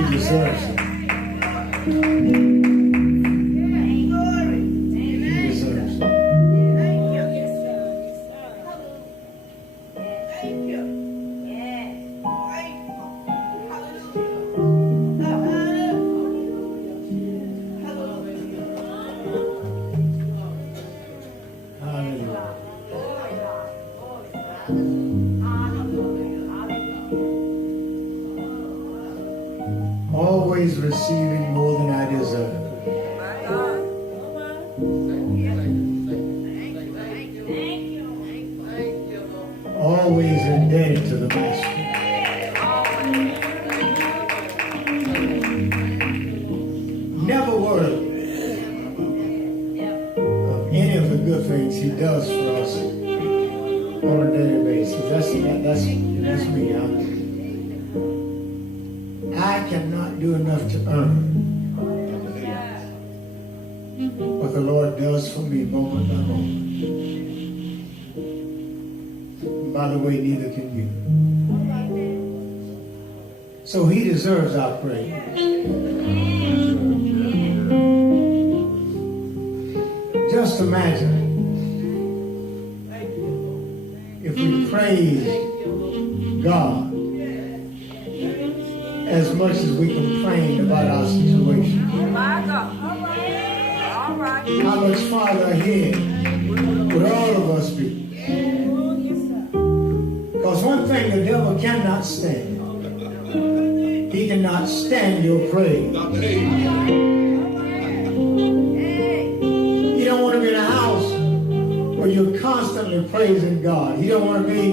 He deserves it. Always receiving more than I deserve. Always indebted to the Master. Never worried of any of the good things He does for us on a daily basis. That's me. I cannot do enough to earn what the Lord does for me moment by moment. And by the way, neither can you. So He deserves our praise. Just imagine if we praise God as much as we complain about our situation. How much farther ahead would all of us be? Because one thing the devil cannot stand, he cannot stand your praise. You don't want to be in a house where you're constantly praising God. You don't want to be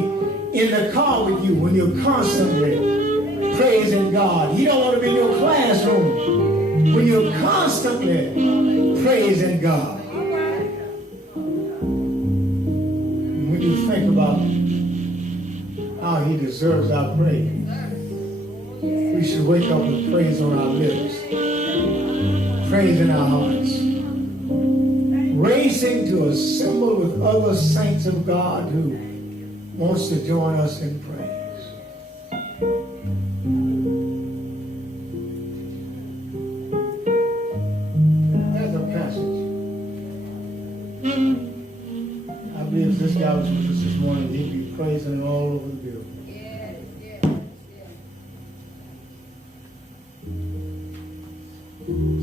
in the car with you when you're constantly praising God. You don't want to be in your classroom when you're constantly praising God. When you think about how He deserves our praise, we should wake up with praise on our lips, praise in our hearts, racing to assemble with other saints of God who wants to join us in praise. This guy was with us this morning, he'd be praising Him all over the building.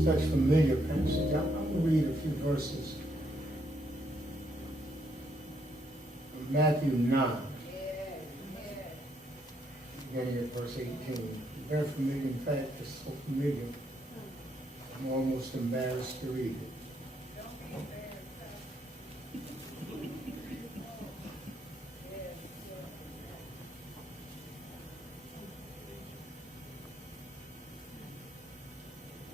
Such familiar passage. I'm going to read a few verses from Matthew 9, beginning at verse 18. Very familiar. In fact, it's so familiar, I'm almost embarrassed to read it.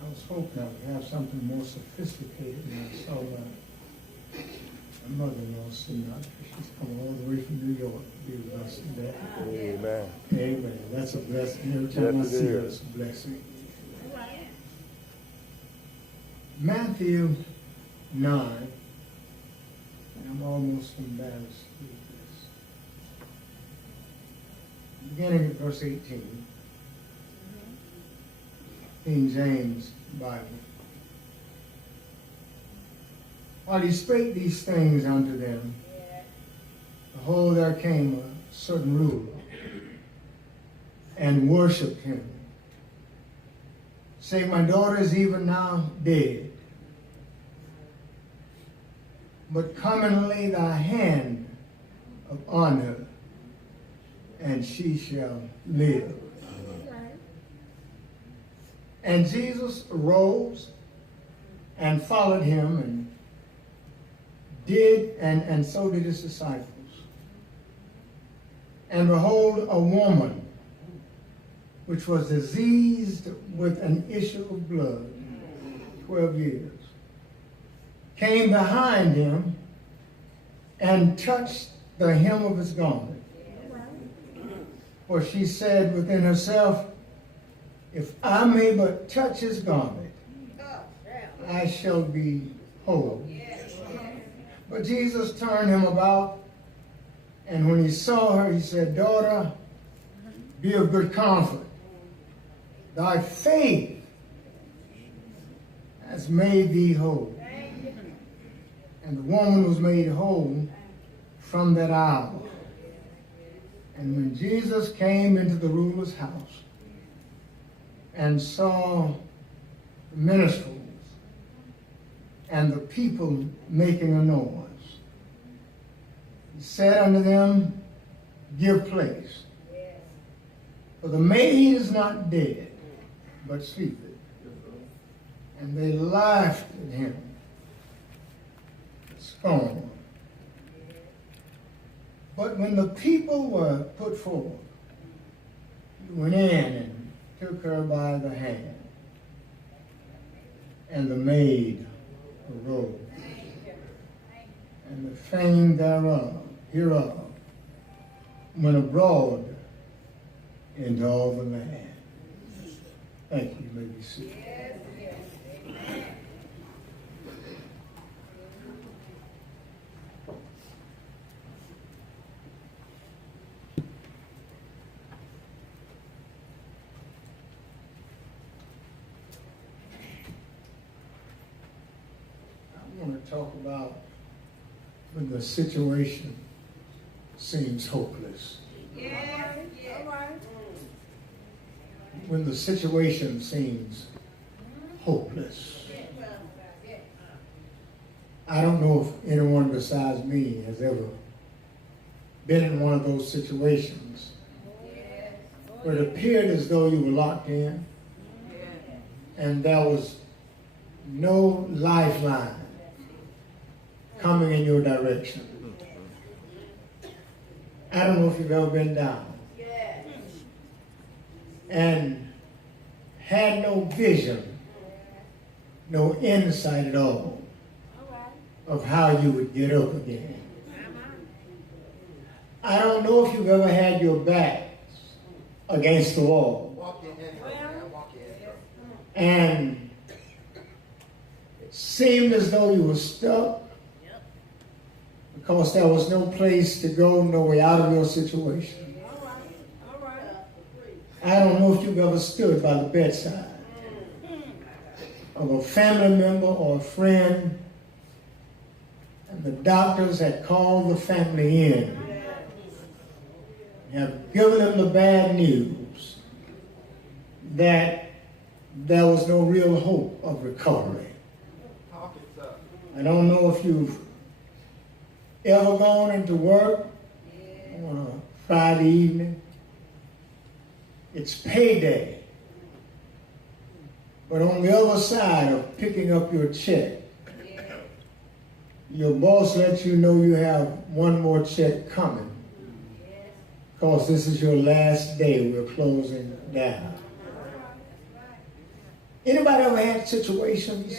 I was hoping I would have something more sophisticated when I saw my mother-in-law sitting out. She's come all the way from New York to be with us today. Amen. Amen. That's a blessing. Every time I see her, it's a blessing. Matthew 9, and I'm almost embarrassed to read this. Beginning at verse 18. King James Bible. While He spake these things unto them, behold, there came a certain ruler and worshipped Him, saying, My daughter is even now dead, but come and lay thy hand upon her, and she shall live. And Jesus arose and followed Him, and so did His disciples. And behold, a woman which was diseased with an issue of blood 12 years came behind Him and touched the hem of His garment. For she said within herself, If I may but touch His garment, I shall be whole. But Jesus turned Him about, and when He saw her, He said, Daughter, be of good comfort. Thy faith has made thee whole. And the woman was made whole from that hour. And when Jesus came into the ruler's house and saw the minstrels and the people making a noise, he said unto them, give place, for the maid is not dead, but sleepeth. And they laughed at him, scorned. But when the people were put forward, he went in and took her by the hand, and the maid arose, and the fame hereof went abroad into all the land. Thank you. You may be seated. I want to talk about when the situation seems hopeless. When the situation seems hopeless. I don't know if anyone besides me has ever been in one of those situations where it appeared as though you were locked in and there was no lifeline coming in your direction. I don't know if you've ever been down and had no vision, no insight at all of how you would get up again. I don't know if you've ever had your back against the wall and it seemed as though you were stuck because there was no place to go, no way out of your situation. I don't know if you've ever stood by the bedside of a family member or a friend and the doctors had called the family in and have given them the bad news that there was no real hope of recovery. I don't know if you've ever gone into work on a Friday evening. It's payday. But on the other side of picking up your check, your boss lets you know you have one more check coming because this is your last day. We're closing down. Anybody ever had situations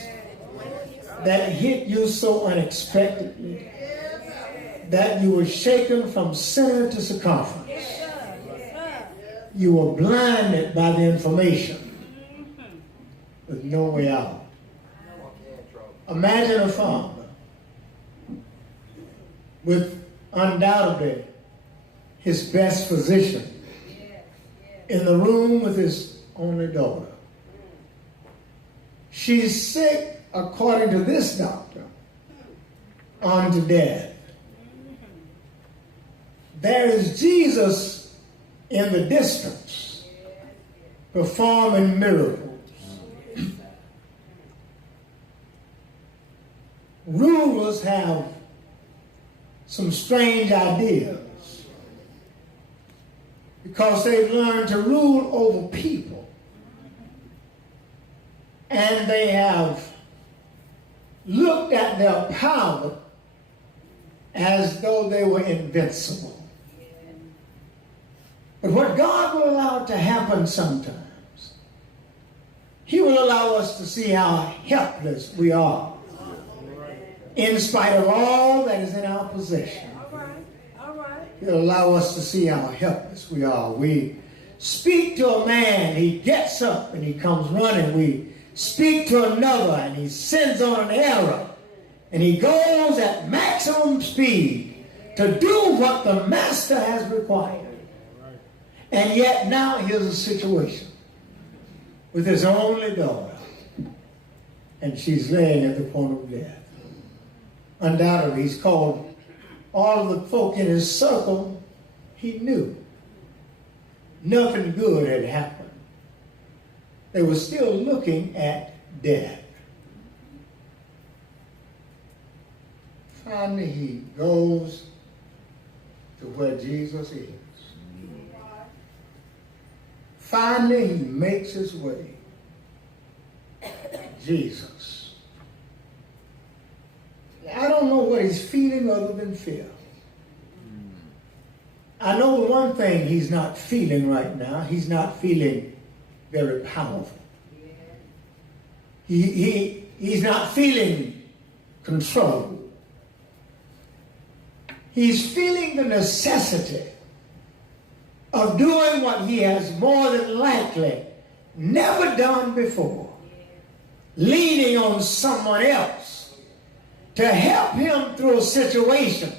that hit you so unexpectedly that you were shaken from center to circumference? You were blinded by the information with no way out. Imagine a father with undoubtedly his best physician in the room with his only daughter. She's sick, according to this doctor, unto death. There is Jesus in the distance, performing miracles. Rulers have some strange ideas because they've learned to rule over people. And they have looked at their power as though they were invincible. But what God will allow to happen sometimes, He will allow us to see how helpless we are in spite of all that is in our possession. He'll allow us to see how helpless we are. We speak to a man, he gets up and he comes running. We speak to another and he sends on an error and he goes at maximum speed to do what the master has required. And yet now here's a situation with his only daughter, and she's laying at the point of death. Undoubtedly, he's called all of the folk in his circle. He knew nothing good had happened. They were still looking at death. Finally, he goes to where Jesus is. Finally, he makes his way. Jesus. I don't know what he's feeling other than fear. I know one thing he's not feeling right now. He's not feeling very powerful. He's not feeling control. He's feeling the necessity of doing what he has more than likely never done before. Leaning on someone else to help him through a situation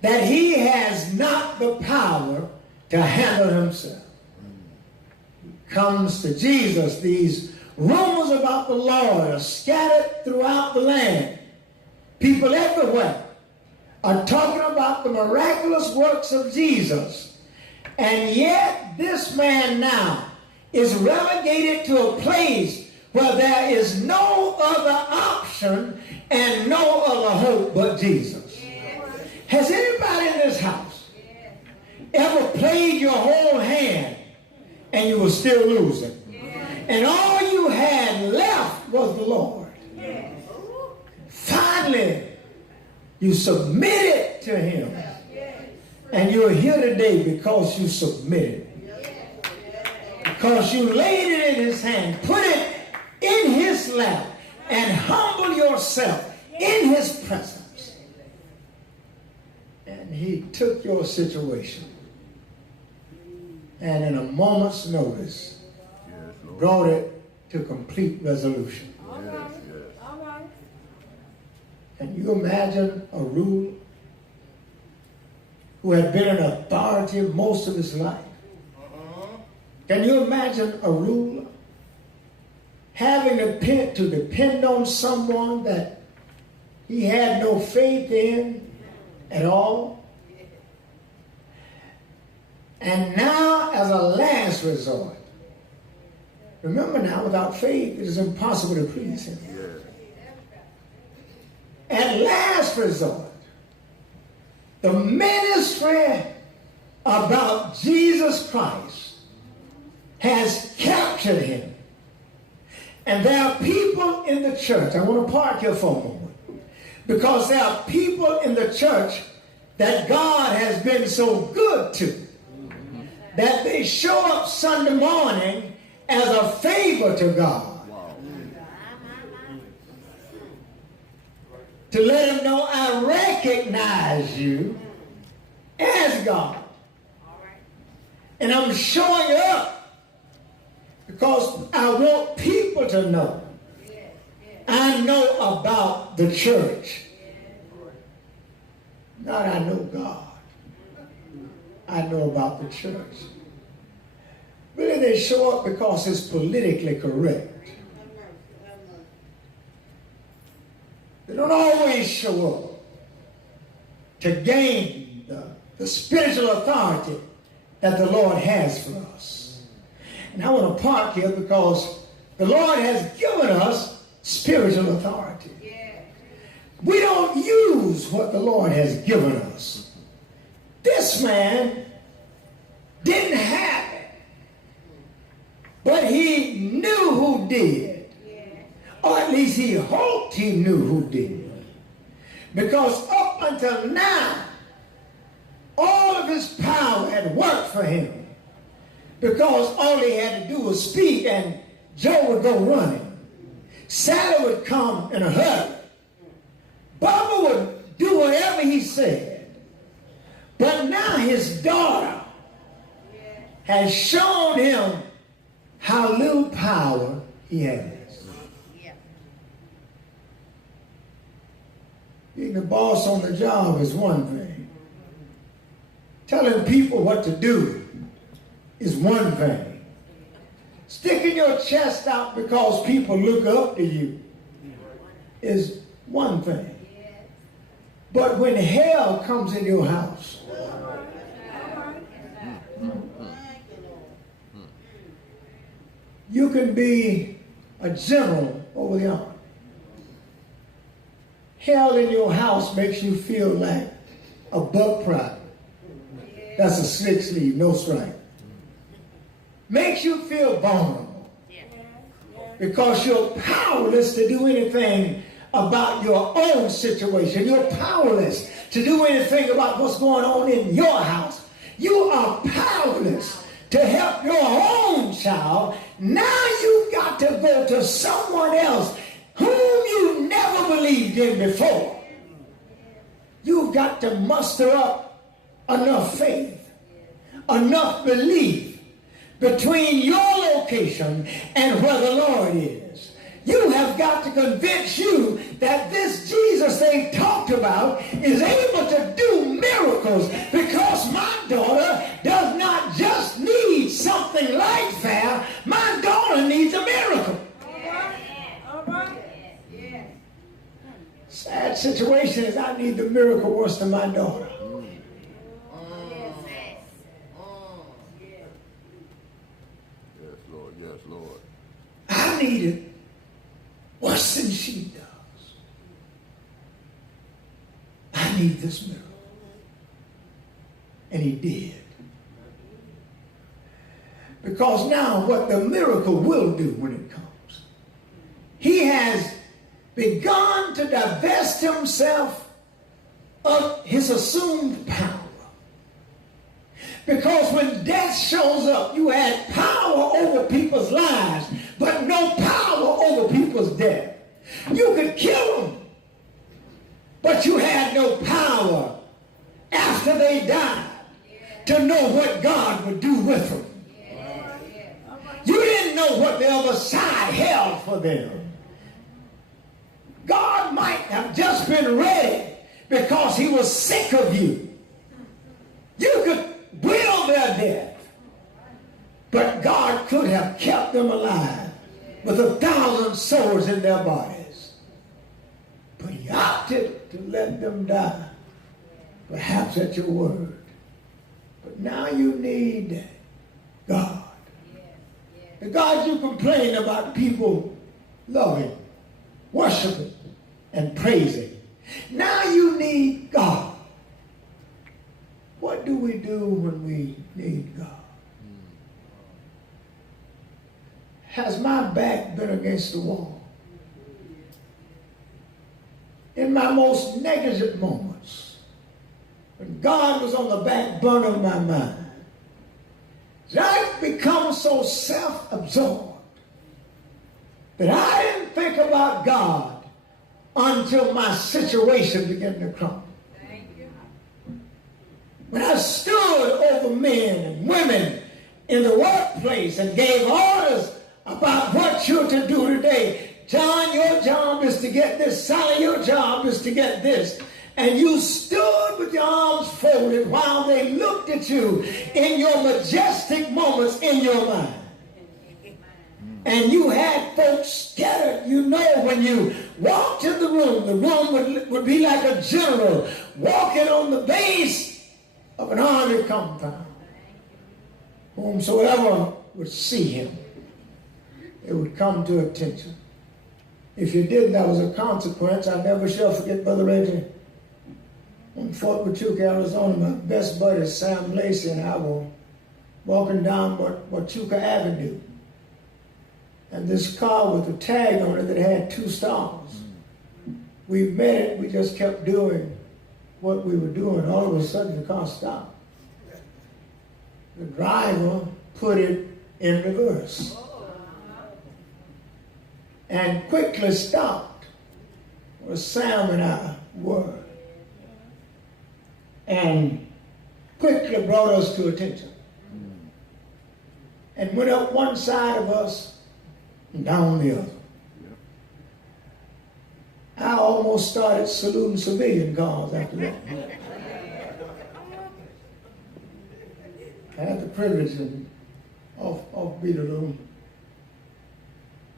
that he has not the power to handle himself. He comes to Jesus. These rumors about the Lord are scattered throughout the land. People everywhere are talking about the miraculous works of Jesus. And yet this man now is relegated to a place where there is no other option and no other hope but Jesus. Has anybody in this house ever played your whole hand and you were still losing? And all you had left was the Lord. Finally, you submitted to him. And you're here today because you submitted. Because you laid it in his hand, put it in his lap, and humble yourself in his presence. And he took your situation and in a moment's notice brought it to complete resolution. Can you imagine a ruler who had been in authority most of his life? Can you imagine a ruler having to depend on someone that he had no faith in at all? And now, as a last resort, remember now, without faith, it is impossible to please him. At last resort, the ministry about Jesus Christ has captured him. And there are people in the church, I want to park here for a moment, because there are people in the church that God has been so good to, that they show up Sunday morning as a favor to God. To let him know, I recognize you as God. And I'm showing up because I want people to know. I know about the church. Not I know God. I know about the church. Really, they show up because it's politically correct. They don't always show up to gain the spiritual authority that the Lord has for us. And I want to park here because the Lord has given us spiritual authority. We don't use what the Lord has given us. This man didn't have it, but he knew who did. Or at least he hoped he knew who did. Because up until now, all of his power had worked for him. Because all he had to do was speak and Joe would go running. Sally would come in a hurry. Bubba would do whatever he said. But now his daughter has shown him how little power he has. Being the boss on the job is one thing. Telling people what to do is one thing. Sticking your chest out because people look up to you is one thing. But when hell comes in your house, you can be a general over the army. Hell in your house makes you feel like a buck private. That's a 6 sleeve, no stripe. Makes you feel vulnerable because you're powerless to do anything about your own situation. You're powerless to do anything about what's going on in your house. You are powerless to help your own child. Now you've got to go to someone else whom you never believed in before. You've got to muster up enough faith, enough belief between your location and where the Lord is. You have got to convince you that this Jesus they talked about is able to do miracles, because my daughter does not just need something like that. My daughter needs a miracle. Sad situation is I need the miracle worse than my daughter. Yes, Lord. I need it worse than she does. I need this miracle. And he did. Because now what the miracle will do when it comes, he has begun to divest himself of his assumed power. Because when death shows up, you had power over people's lives, but no power over people's death. You could kill them, but you had no power after they died to know what God would do with them. You didn't know what the other side held for them. God might have just been ready because he was sick of you. You could will their death, but God could have kept them alive with 1,000 swords in their bodies. But he opted to let them die, perhaps at your word. But now you need God. The God you complain about people loving, worshiping, and praising. Now you need God. What do we do when we need God? Has my back been against the wall? In my most negligent moments, when God was on the back burner of my mind, I've become so self-absorbed that I didn't think about God until my situation began to crumble. When I stood over men and women in the workplace and gave orders about what you're to do today. John, your job is to get this. Sally, your job is to get this. And you stood with your arms folded while they looked at you in your majestic moments in your mind. And you had folks scattered. You know, when you walked in the room would be like a general walking on the base of an army compound. Whomsoever would see him, it would come to attention. If you didn't, that was a consequence. I never shall forget Brother Reggie. In Fort Huachuca, Arizona, my best buddy Sam Lacey and I were walking down Huachuca Avenue. And this car with a tag on it that had 2 stars. We met it, we just kept doing what we were doing. All of a sudden the car stopped. The driver put it in reverse. And quickly stopped where Sam and I were. And quickly brought us to attention. And went up one side of us and down the other. I almost started saluting civilian cars after that. I had the privilege of being a little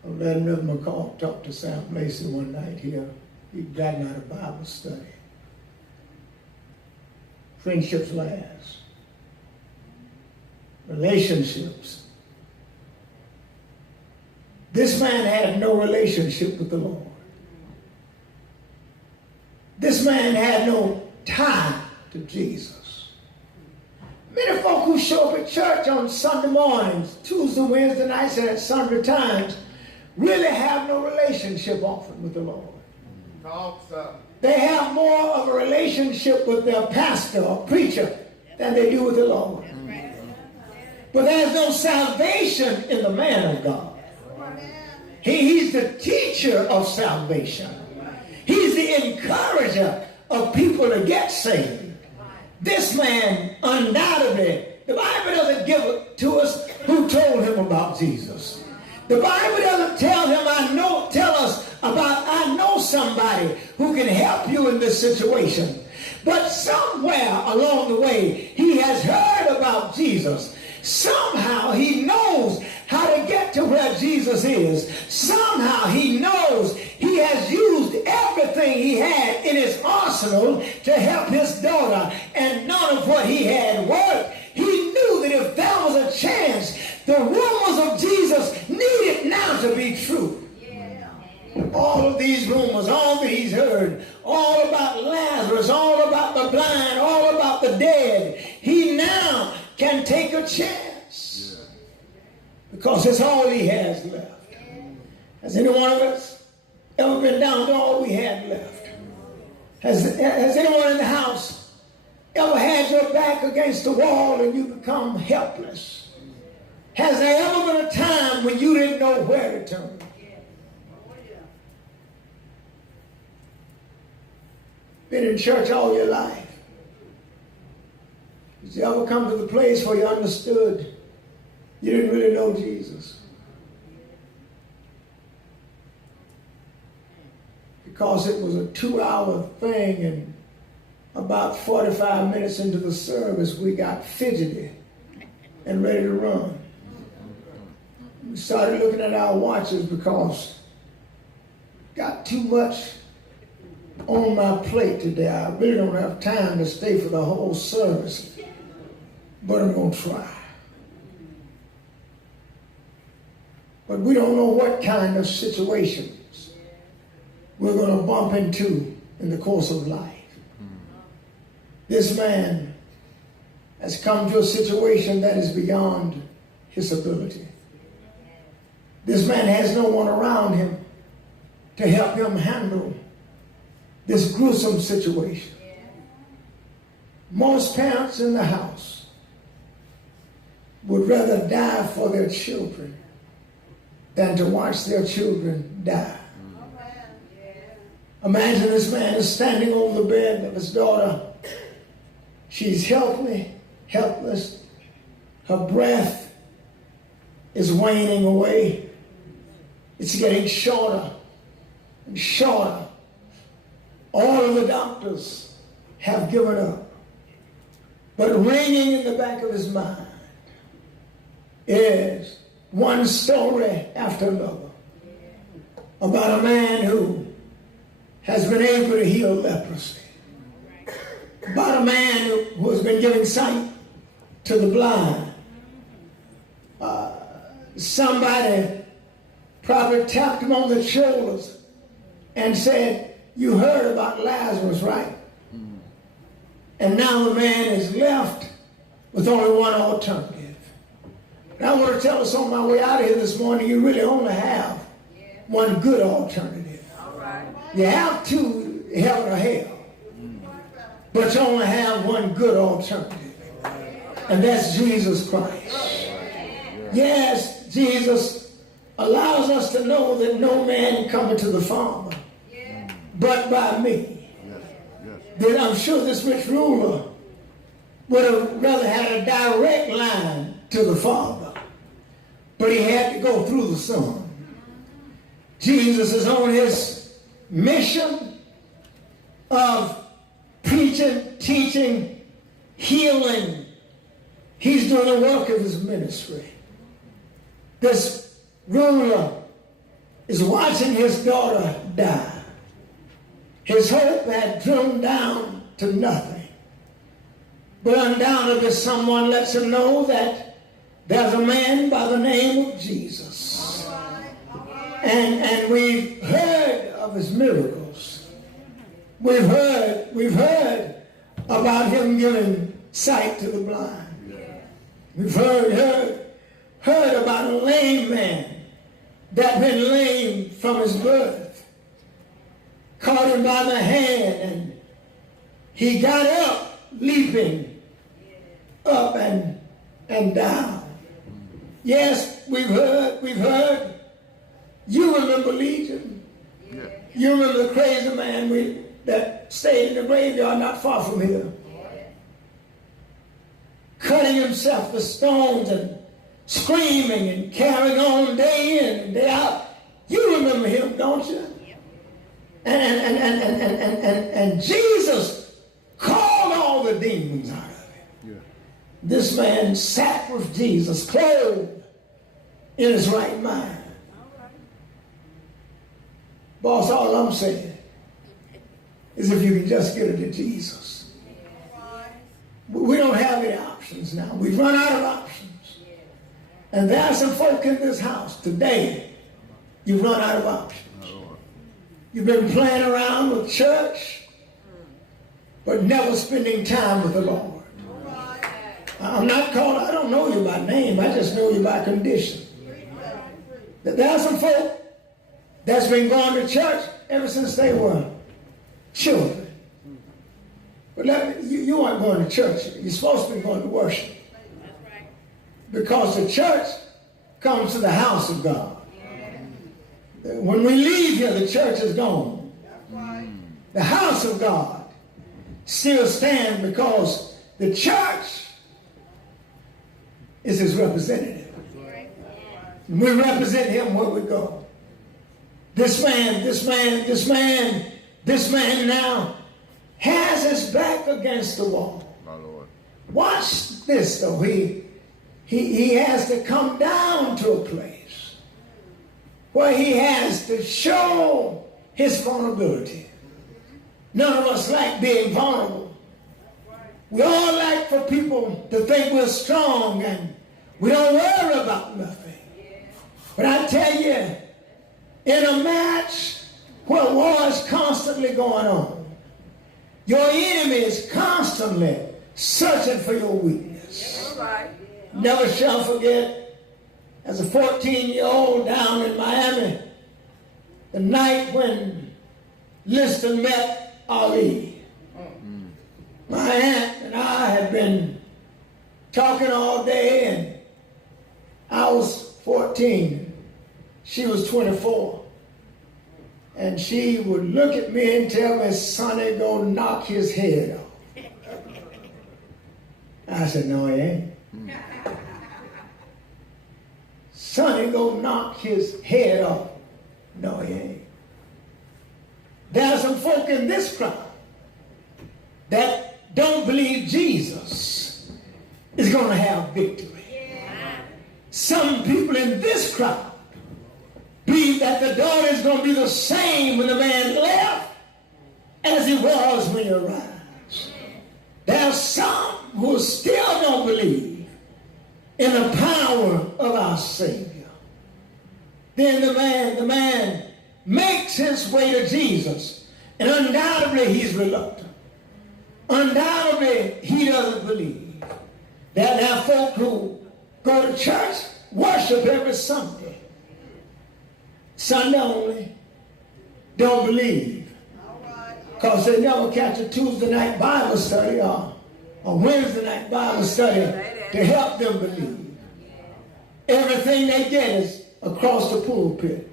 I'm letting Reverend McCall talk to Sam Lacey one night here. He'd gotten out of Bible study. Friendships last. Relationships. This man had no relationship with the Lord. This man had no tie to Jesus. Many folk who show up at church on Sunday mornings, Tuesday, Wednesday nights, and at sundry times, really have no relationship often with the Lord. They have more of a relationship with their pastor or preacher than they do with the Lord. But there's no salvation in the man of God. He's the teacher of salvation. He's the encourager of people to get saved. This man, undoubtedly, the Bible doesn't give it to us who told him about Jesus. The Bible doesn't tell us about, I know somebody who can help you in this situation. But somewhere along the way, he has heard about Jesus. Somehow he knows how to get to where Jesus is. Somehow he knows he has used everything he had in his arsenal to help his daughter, and none of what he had worked. He knew that if there was a chance, the rumors of Jesus needed now to be true. All of these rumors, all that he's heard, all about Lazarus, all about the blind, all about the dead, he now can take a chance because it's all he has left. Has any one of us ever been down to all we had left? Has anyone in the house ever had your back against the wall and you become helpless? Has there ever been a time when you didn't know where to turn? Been in church all your life. Did you ever come to the place where you understood you didn't really know Jesus? Because it was a 2-hour thing, and about 45 minutes into the service, we got fidgety and ready to run. We started looking at our watches because got too much on my plate today. I really don't have time to stay for the whole service, but I'm going to try. But we don't know what kind of situations we're going to bump into in the course of life. This man has come to a situation that is beyond his ability. This man has no one around him to help him handle this gruesome situation. Most parents in the house would rather die for their children than to watch their children die. Imagine this man is standing over the bed of his daughter. She's helpless. Her breath is waning away. It's getting shorter and shorter. All of the doctors have given up. But ringing in the back of his mind is one story after another about a man who has been able to heal leprosy, about a man who has been giving sight to the blind. Somebody probably tapped him on the shoulders and said, "You heard about Lazarus, right?" And now the man is left with only one alternative. And I want to tell us on my way out of here this morning, you really only have one good alternative. You have two, heaven or hell, but you only have one good alternative, and that's Jesus Christ. Yes, Jesus allows us to know that no man cometh to the Father but by me. Then I'm sure this rich ruler would have rather had a direct line to the Father, but he had to go through the Son. Jesus is on his mission of preaching, teaching, healing. He's doing the work of his ministry. This ruler is watching his daughter die. His hope had driven down to nothing. But undoubtedly someone lets him know that there's a man by the name of Jesus. And we've heard of his miracles. We've heard about him giving sight to the blind. We've heard about a lame man that been lame from his birth. Caught him by the hand and he got up, leaping up and down. Yes, we've heard. You remember Legion. Yeah. You remember the crazy man that stayed in the graveyard not far from here. Cutting himself with stones and screaming and carrying on day in and day out. You remember him, don't you? And Jesus called all the demons out of him. Yeah. This man sat with Jesus, clothed in his right mind. Boss, all I'm saying is if you can just get it to Jesus. We don't have any options now. We've run out of options. And there are some folk in this house today, you've run out of options. You've been playing around with church, but never spending time with the Lord. I don't know you by name, I just know you by condition. There are some folk that's been going to church ever since they were children. But you aren't going to church. You're supposed to be going to worship. Because the church comes to the house of God. When we leave here, the church is gone. The house of God still stands because the church is his representative. We represent him where we go. This man now has his back against the wall. My Lord. Watch this though. He has to come down to a place where he has to show his vulnerability. None of us like being vulnerable. We all like for people to think we're strong and we don't worry about nothing. But I tell you, in a match where war is constantly going on, your enemy is constantly searching for your weakness. Never shall forget, as a 14-year-old down in Miami, the night when Lister met Ali. My aunt and I had been talking all day, and I was 14. She was 24. And she would look at me and tell me, Sonny, go knock his head off. I said, no, he ain't. Sonny, go knock his head off. No, he ain't. There are some folk in this crowd that don't believe Jesus is going to have victory. Yeah. Some people in this crowd believe that the daughter is going to be the same when the man left as he was when he arrived. There are some who still don't believe in the power of our Savior. Then the man makes his way to Jesus, and undoubtedly he's reluctant. Undoubtedly he doesn't believe. There are folk who go to church, worship every Sunday. Sunday only, don't believe. Because they never catch a Tuesday night Bible study or a Wednesday night Bible study to help them believe. Everything they get is across the pulpit.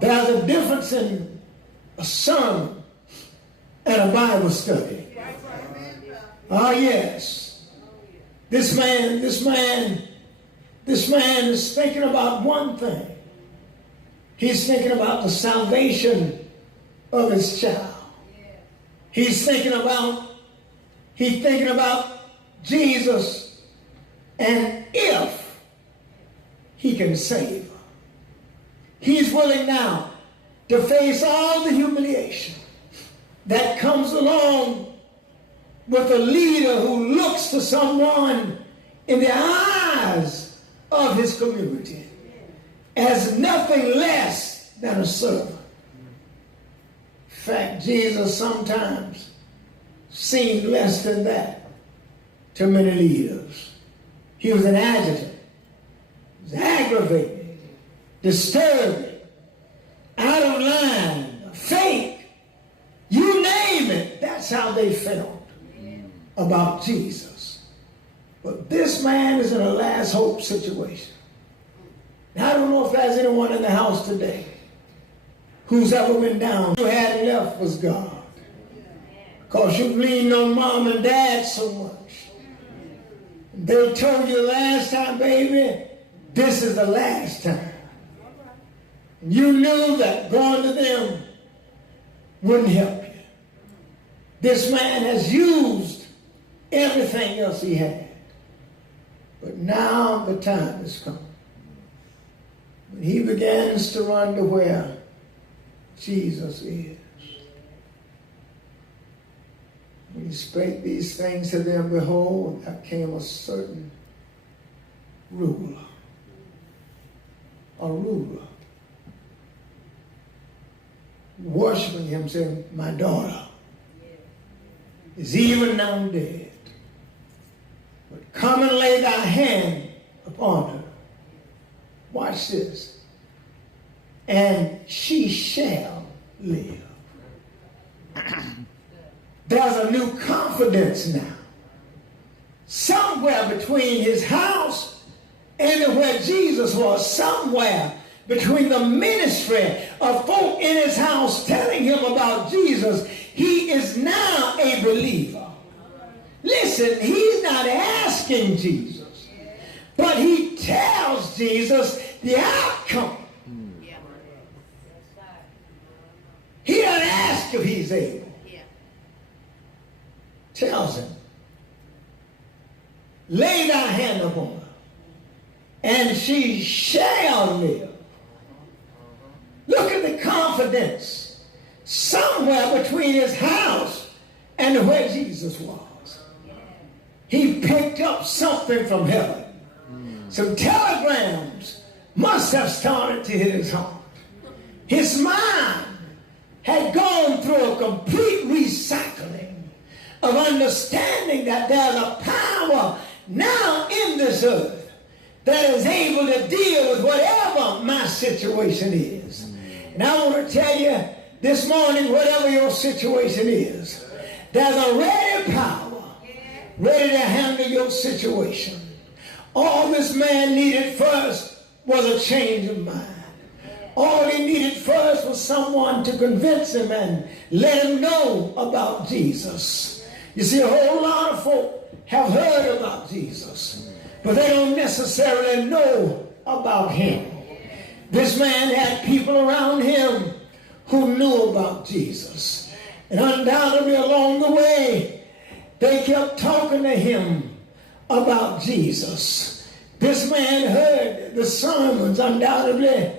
There's a difference in a sermon and a Bible study. Oh yes. This man is thinking about one thing. He's thinking about the salvation of his child. He's thinking about Jesus, and if he can save her. He's willing now to face all the humiliation that comes along with a leader who looks to someone in the eyes of his community as nothing less than a servant. In fact, Jesus sometimes seemed less than that to many leaders. He was an adjutant. He was aggravating, disturbing, out of line, fake. You name it. That's how they felt about Jesus. But this man is in a last hope situation. Now, I don't know if there's anyone in the house today who's ever been down. Who had left was God. Because you leaned on mom and dad so much. They told you last time, baby, this is the last time. You knew that going to them wouldn't help you. This man has used everything else he had. But now the time has come. When he begins to run to where Jesus is. When he spake these things to them, behold, there came a certain ruler. A ruler. Worshiping him, saying, my daughter is even now dead. But come and lay thy hand upon her. Watch this. And she shall live. There's a new confidence now. Somewhere between his house and where Jesus was, somewhere between the ministry of folk in his house telling him about Jesus, he is now a believer. Listen, he's not asking Jesus, but he tells Jesus the outcome. He doesn't ask if he's able. Tells him, lay thy hand upon her, and she shall live. Look at the confidence somewhere between his house and where Jesus was. He picked up something from heaven. Some telegrams must have started to hit his heart. His mind had gone through a complete recycling of understanding that there's a power now in this earth that is able to deal with whatever my situation is. And I want to tell you this morning, whatever your situation is, there's a ready power ready to handle your situation. All this man needed first was a change of mind. All he needed first was someone to convince him and let him know about Jesus. You see, a whole lot of folk have heard about Jesus, but they don't necessarily know about him. This man had people around him who knew about Jesus. And undoubtedly along the way, they kept talking to him about Jesus. This man heard the sermons. Undoubtedly,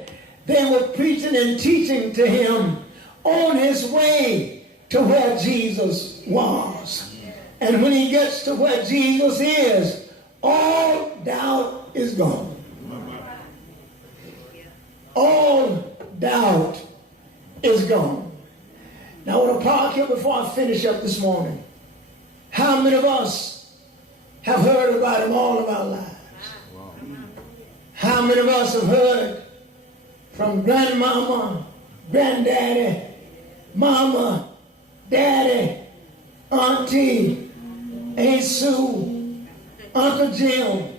they were preaching and teaching to him on his way to where Jesus was. And when he gets to where Jesus is, all doubt is gone. All doubt is gone. Now, I want to park here before I finish up this morning. How many of us have heard about him all of our lives? How many of us have heard from grandmama, granddaddy, mama, daddy, auntie, Aunt Sue, Uncle Jim,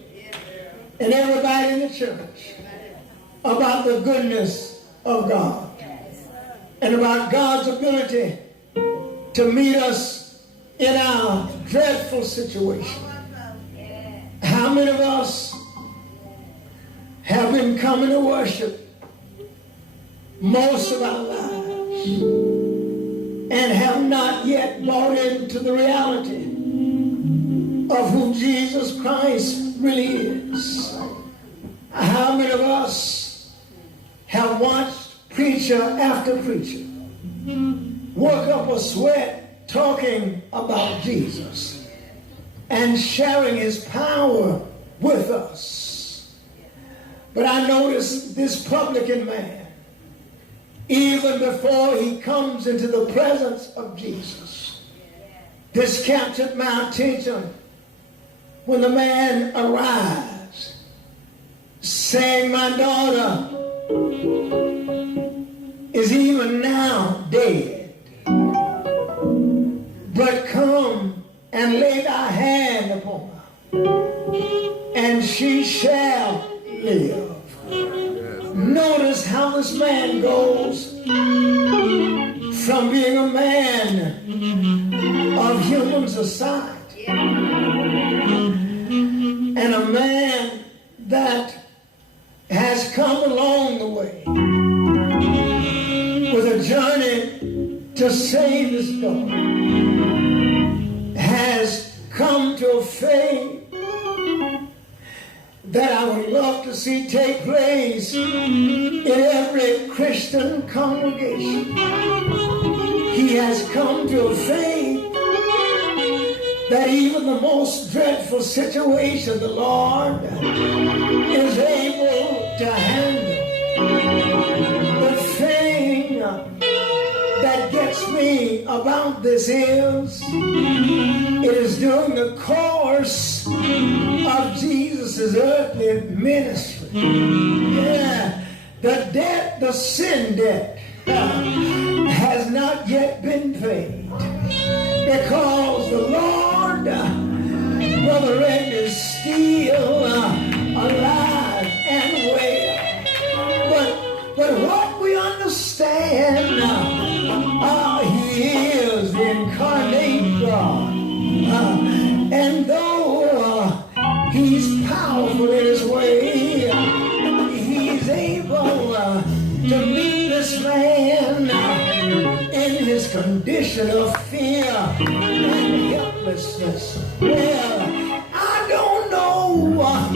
and everybody in the church about the goodness of God and about God's ability to meet us in our dreadful situation? How many of us have been coming to worship most of our lives and have not yet bought into the reality of who Jesus Christ really is? How many of us have watched preacher after preacher work up a sweat talking about Jesus and sharing his power with us. But I noticed this publican man, even before he comes into the presence of Jesus, this captured my attention when the man arrives, saying, "My daughter is even now dead, but come and lay thy hand upon her, and she shall live." Notice how this man goes from being a man of human society and a man that has come along the way with a journey to save his daughter, has come to a faith that I would love to see take place in every Christian congregation. He has come to a faith that even the most dreadful situation the Lord is able to handle. The thing that gets me about this is, it is during the course of Jesus' earthly ministry. Yeah, the sin debt has not yet been paid, because the Lord, Brother Red, is still alive and well. But what we understand, he is the incarnate God. And though he's powerful in his way, he's able to meet this man in his condition of fear and helplessness. Well, I don't know what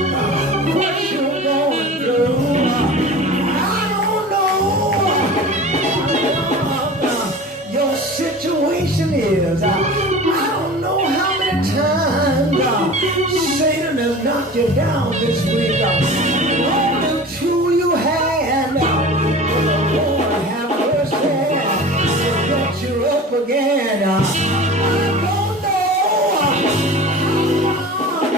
you're going through. I don't know what your situation is. I don't know how many times Satan has knocked you down this week. Only two you had. The Lord have mercy to get you up again. I don't know how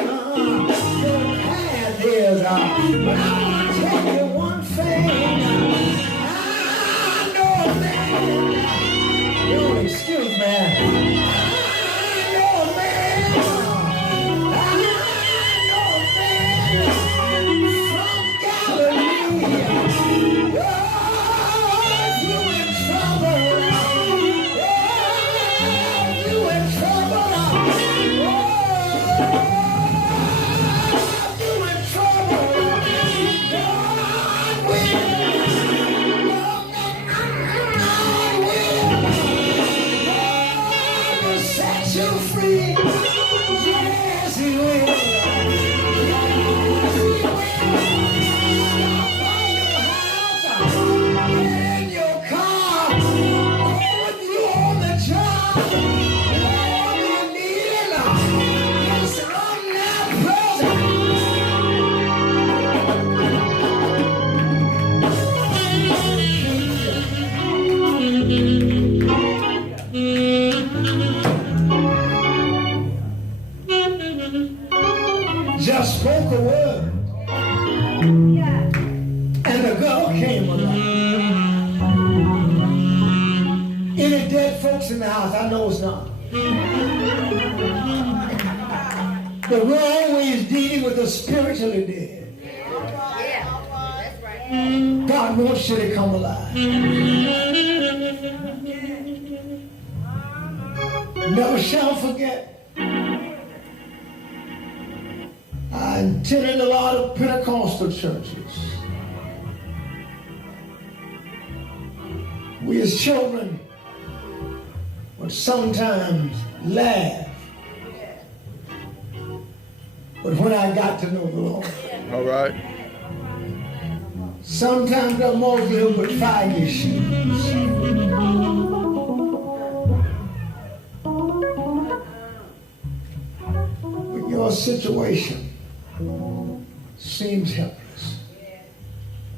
long your path is, but I want to tell you one thing. I know a man. Oh, excuse me. Just spoke a word, and the girl came alive. Any dead folks in the house? I know it's not. But we're always dealing with the spiritually dead. That's right. God wants you to come alive. Never shall forget. I attended a lot of Pentecostal churches. We as children would sometimes laugh. But when I got to know the Lord, all right, Sometimes the most you put fire in your shoes. When your situation seems helpless,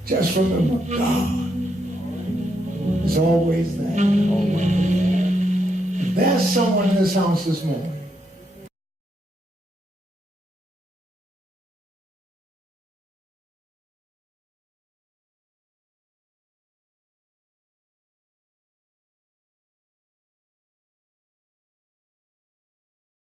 just remember God is always there. Always. If there's someone in this house this morning